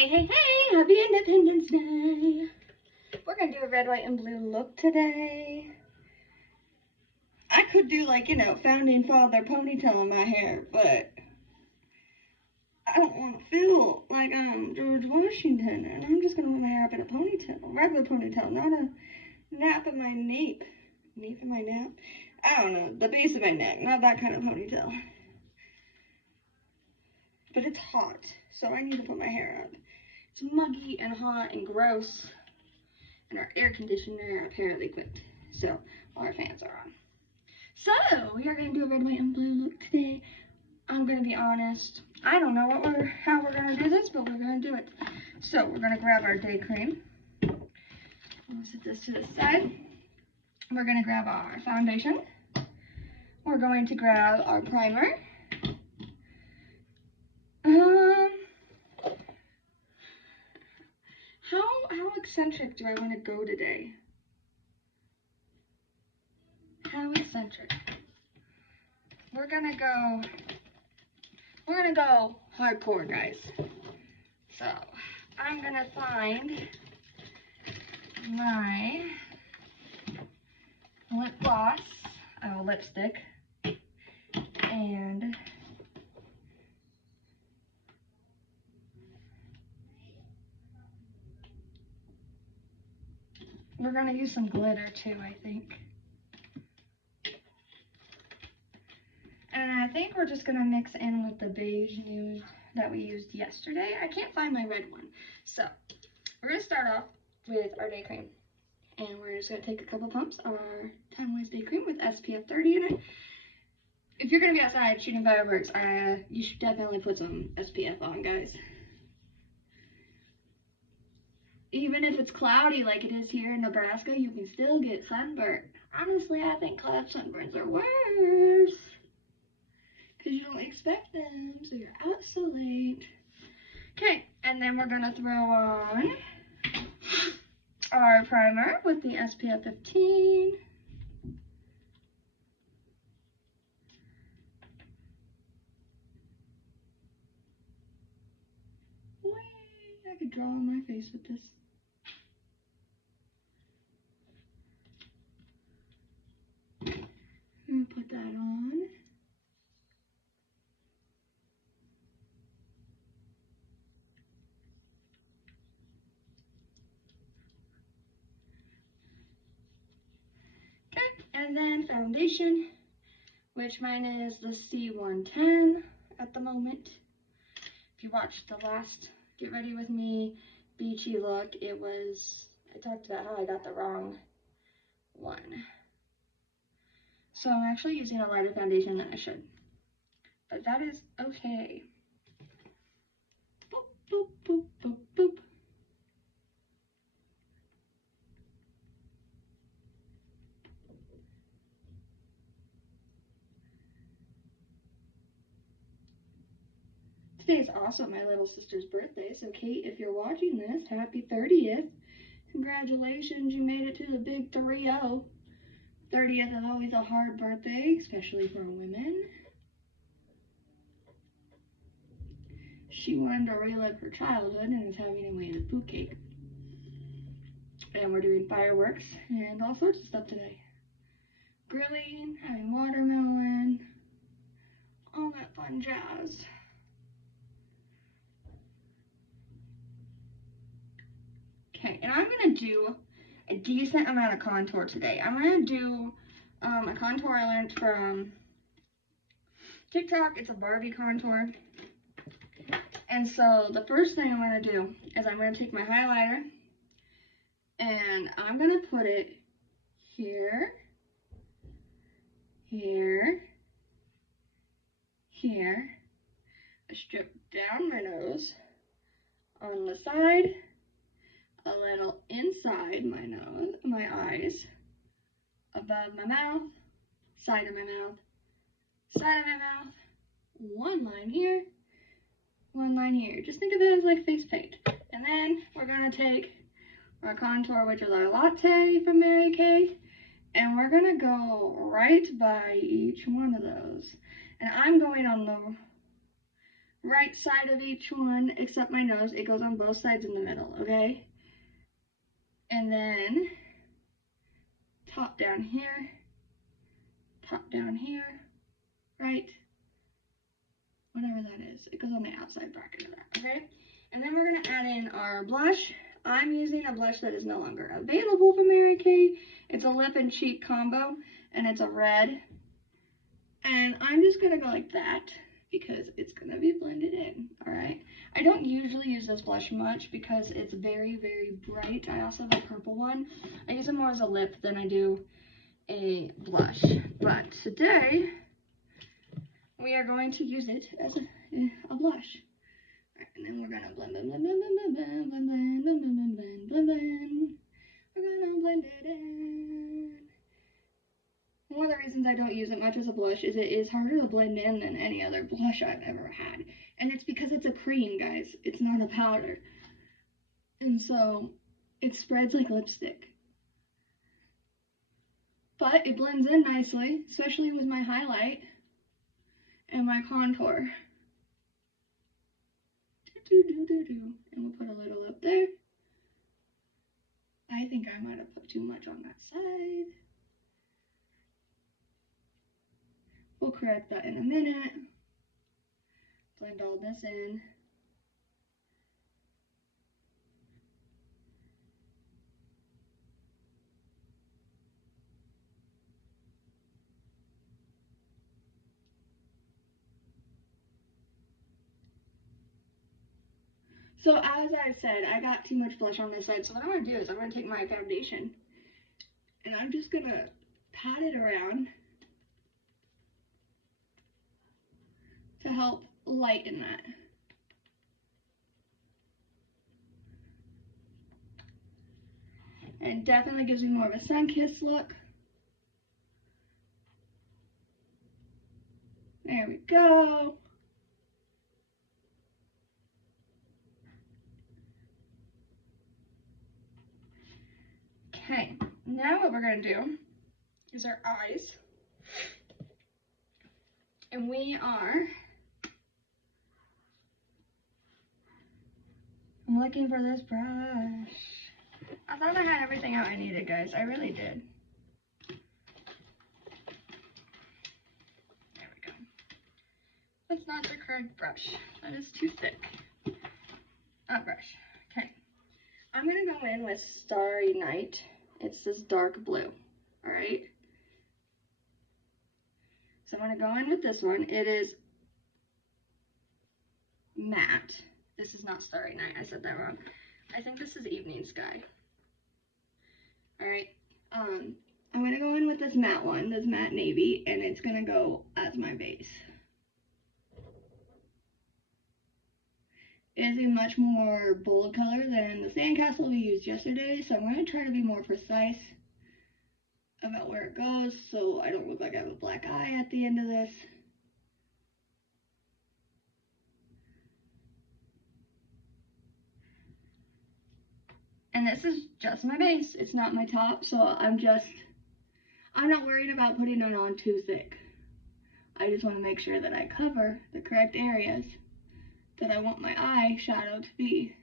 Hey, hey, hey, happy Independence Day. We're gonna do a red, white, and blue look today. I could do like, founding father ponytail in my hair, but I don't want to feel like I'm George Washington, and I'm just gonna put my hair up in a ponytail, a regular ponytail, not a nap in my nape. Nape in my nap? I don't know, the base of my neck, not that kind of ponytail. But it's hot, so I need to put my hair up. It's muggy and hot and gross, and our air conditioner apparently quit, so all our fans are on. So we are going to do a red, white, and blue look today. I'm going to be honest, I don't know how we're going to do this, but we're going to do it. So we're going to grab our day cream. We'll set this to the side. We're going to grab our foundation. We're going to grab our primer. How eccentric do I want to go today? How eccentric? We're gonna go hardcore, guys. So I'm gonna find my lip gloss, lipstick, and we're gonna use some glitter too, I think. And I think we're just gonna mix in with the beige nude that we used yesterday. I can't find my red one. So we're gonna start off with our day cream. And we're just gonna take a couple pumps of our Time-Wise Day Cream with SPF 30 in it. If you're gonna be outside shooting fireworks, you should definitely put some SPF on, guys. Even if it's cloudy like it is here in Nebraska, you can still get sunburnt. Honestly, I think cloud sunburns are worse, because you don't expect them, so you're out so late. Okay, and then we're gonna throw on our primer with the SPF 15. I could draw on my face with this. I'm gonna put that on. Okay, and then foundation, which mine is the C110 at the moment. If you watched the last Get Ready With Me beachy look, I talked about how I got the wrong one. So I'm actually using a lighter foundation than I should. But that is okay. Boop, boop, boop, boop, boop. Today is also my little sister's birthday, so Kate, if you're watching this, happy 30th. Congratulations, you made it to the big 3-0. 30th is always a hard birthday, especially for women. She wanted to relive her childhood and is having a way with boot cake. And we're doing fireworks and all sorts of stuff today. Grilling, having watermelon, all that fun jazz. Okay, and I'm gonna do a decent amount of contour today. I'm gonna do a contour I learned from TikTok. It's a Barbie contour. And so the first thing I'm gonna do is I'm gonna take my highlighter and I'm gonna put it here, here, here. I strip down my nose, on the side, a little inside my nose, my eyes, above my mouth, side of my mouth, side of my mouth, one line here, one line here. Just think of it as like face paint. And then we're gonna take our contour, which is our latte from Mary Kay, and we're gonna go right by each one of those. And I'm going on the right side of each one, except my nose. It goes on both sides in the middle, okay? And then top down here, right? Whatever that is. It goes on the outside bracket of that, okay? And then we're gonna add in our blush. I'm using a blush that is no longer available from Mary Kay. It's a lip and cheek combo, and it's a red. And I'm just gonna go like that because it's gonna be blended in, all right? I don't usually use this blush much because it's very, very bright. I also have a purple one. I use it more as a lip than I do a blush. But today, we are going to use it as a blush. All right, and then we're gonna blend, blend, blend, blend, blend, blend, blend, blend, blend, blend, blend, blend, blend. We're gonna blend it in. One of the reasons I don't use it much as a blush is it is harder to blend in than any other blush I've ever had. And it's because it's a cream, guys. It's not a powder. And so it spreads like lipstick. But it blends in nicely, especially with my highlight and my contour. And we'll put a little up there. I think I might have put too much on that side. We'll correct that in a minute. Blend all this in. So as I said, I got too much blush on this side. So what I'm going to do is I'm going to take my foundation and I'm just going to pat it around to help lighten that. And definitely gives me more of a sun-kissed look. There we go. Okay, now what we're going to do is our eyes. And I'm looking for this brush. I thought I had everything out I needed, guys. I really did. There we go. That's not the correct brush. That is too thick. Brush. Okay. I'm going to go in with Starry Night. It's this dark blue. Alright? So I'm going to go in with this one. It is matte. This is not Starry Night. I said that wrong. I think this is Evening Sky. Alright. I'm going to go in with this matte one, this matte navy, and it's going to go as my base. It is a much more bold color than the sandcastle we used yesterday, so I'm going to try to be more precise about where it goes so I don't look like I have a black eye at the end of this. And this is just my base. It's not my top, so I'm not worried about putting it on too thick. I just want to make sure that I cover the correct areas that I want my eye shadow to be.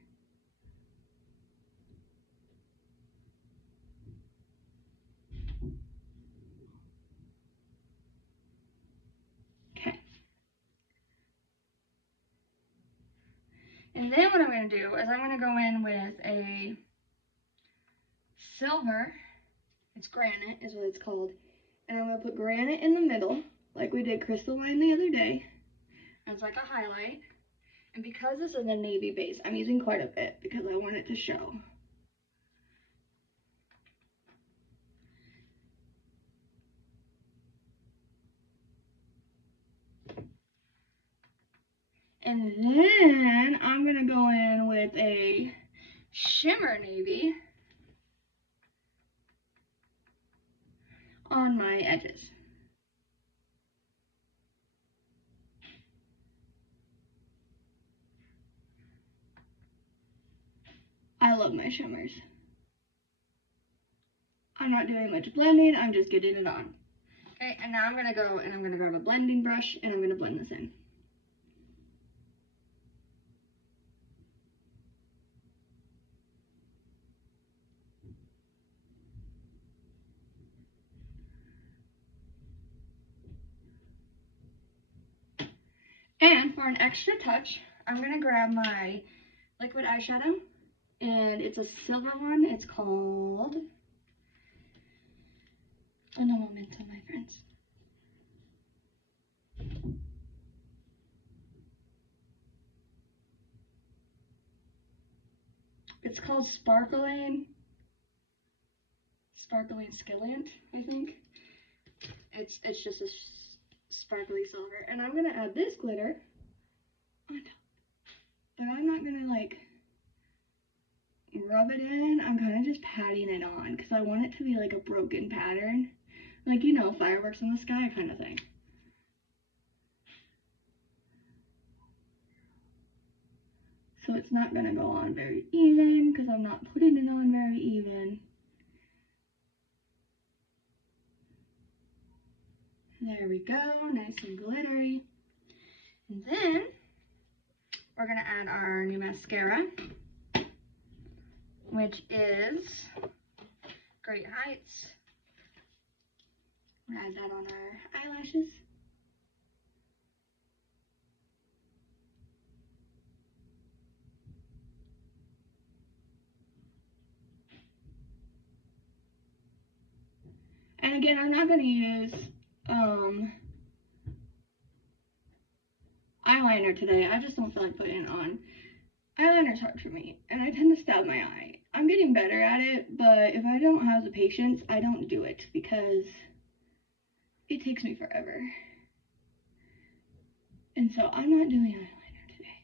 Okay. And then what I'm going to do is I'm going to go in with a silver, it's granite is what it's called, and I'm going to put granite in the middle like we did crystalline the other day as like a highlight. And because this is a navy base, I'm using quite a bit because I want it to show. And then I'm going to go in with a shimmer navy on my edges. I love my shimmers. I'm not doing much blending, I'm just getting it on. Okay, and now I'm going to go to a blending brush and I'm going to blend this in. for an extra touch, I'm gonna grab my liquid eyeshadow, and it's a silver one. It's called, oh no, momento, my friends. It's called Sparkling Skillant, I think. It's just a sparkly silver, and I'm gonna add this glitter on top, but I'm not gonna like rub it in. I'm kind of just patting it on because I want it to be like a broken pattern, like, you know, fireworks in the sky kind of thing. So it's not gonna go on very even because I'm not putting it on very even. There we go, nice and glittery. And then we're gonna add our new mascara, which is Great Heights. We'll add that on our eyelashes. And again, I'm not gonna use eyeliner today. I just don't feel like putting it on. Eyeliner's hard for me, and I tend to stab my eye. I'm getting better at it, but if I don't have the patience, I don't do it because it takes me forever. And so I'm not doing eyeliner today.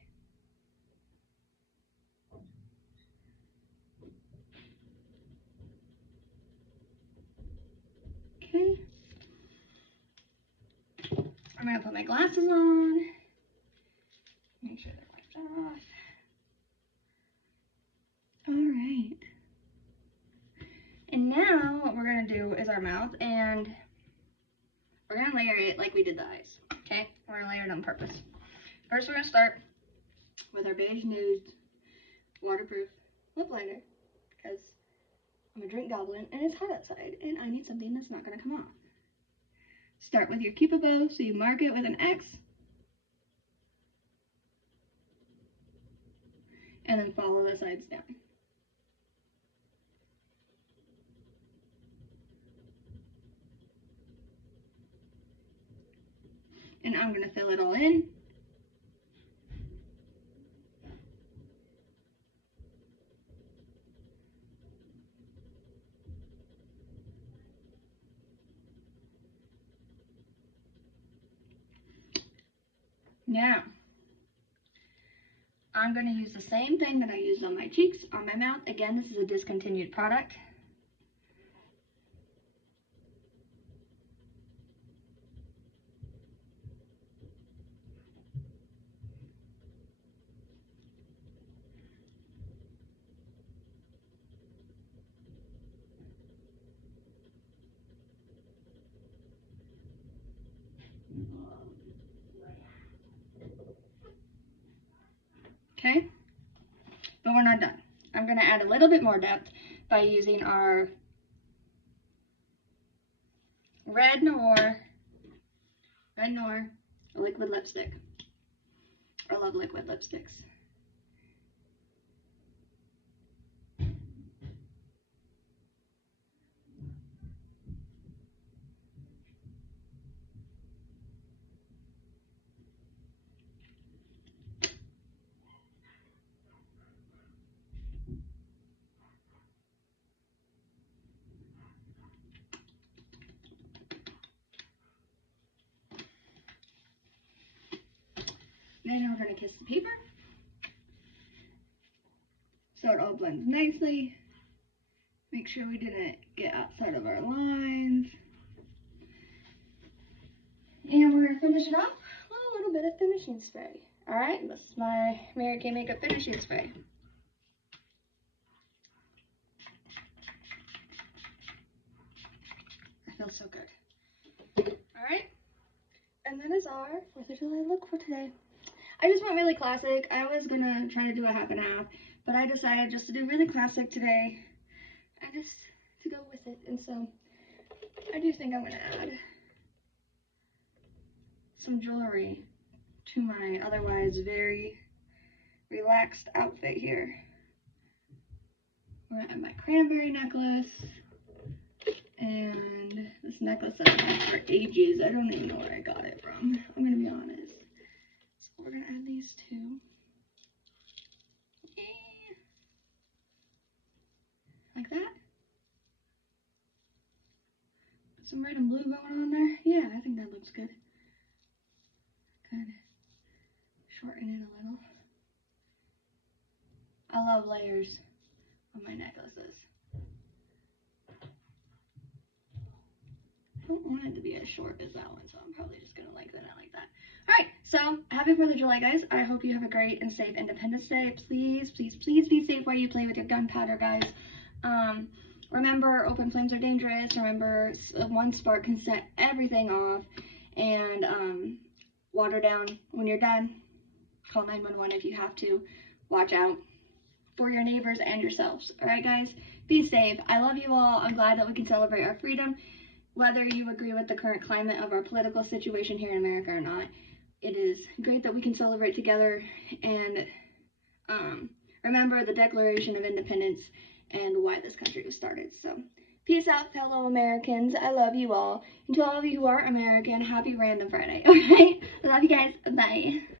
Okay. I'm gonna put my glasses on. Make sure they're wiped off. All right. And now what we're gonna do is our mouth, and we're gonna layer it like we did the eyes, okay? We're gonna layer it on purpose. First, we're gonna start with our beige nude waterproof lip liner because I'm a drink goblin and it's hot outside and I need something that's not gonna come off. Start with your Cupid bow, so you mark it with an X, and then follow the sides down. And I'm gonna fill it all in. Now, I'm gonna use the same thing that I used on my cheeks, on my mouth. Again, this is a discontinued product. Okay, but we're not done. I'm gonna add a little bit more depth by using our Red Noir liquid lipstick. I love liquid lipsticks. Then we're gonna kiss the paper so it all blends nicely. Make sure we didn't get outside of our lines. And we're gonna finish it off with a little bit of finishing spray. All right, this is my Mary Kay Makeup finishing spray. I feel so good. All right, and that is our 4th of July look for today. I just went really classic. I was gonna try to do a half and half, but I decided just to do really classic today and just to go with it. And so I do think I'm gonna add some jewelry to my otherwise very relaxed outfit here. We're gonna add my cranberry necklace. And this necklace I've had for ages. I don't even know where I got it from. I'm gonna be honest. So we're gonna add these two. Like that. Put some red and blue going on there. Yeah, I think that looks good. Kind of shorten it a little. I love layers on my necklaces. I don't want it to be as short as that one, so I'm probably just gonna lengthen it like that. Alright, so happy 4th of July, guys. I hope you have a great and safe Independence Day. Please, please, please be safe while you play with your gunpowder, guys. Remember, open flames are dangerous. Remember, one spark can set everything off. And water down when you're done. Call 911 if you have to. Watch out for your neighbors and yourselves. Alright, guys? Be safe. I love you all. I'm glad that we can celebrate our freedom. Whether you agree with the current climate of our political situation here in America or not, it is great that we can celebrate together and remember the Declaration of Independence and why this country was started. So, peace out, fellow Americans. I love you all. And to all of you who are American, happy Random Friday. Okay? I love you guys. Bye.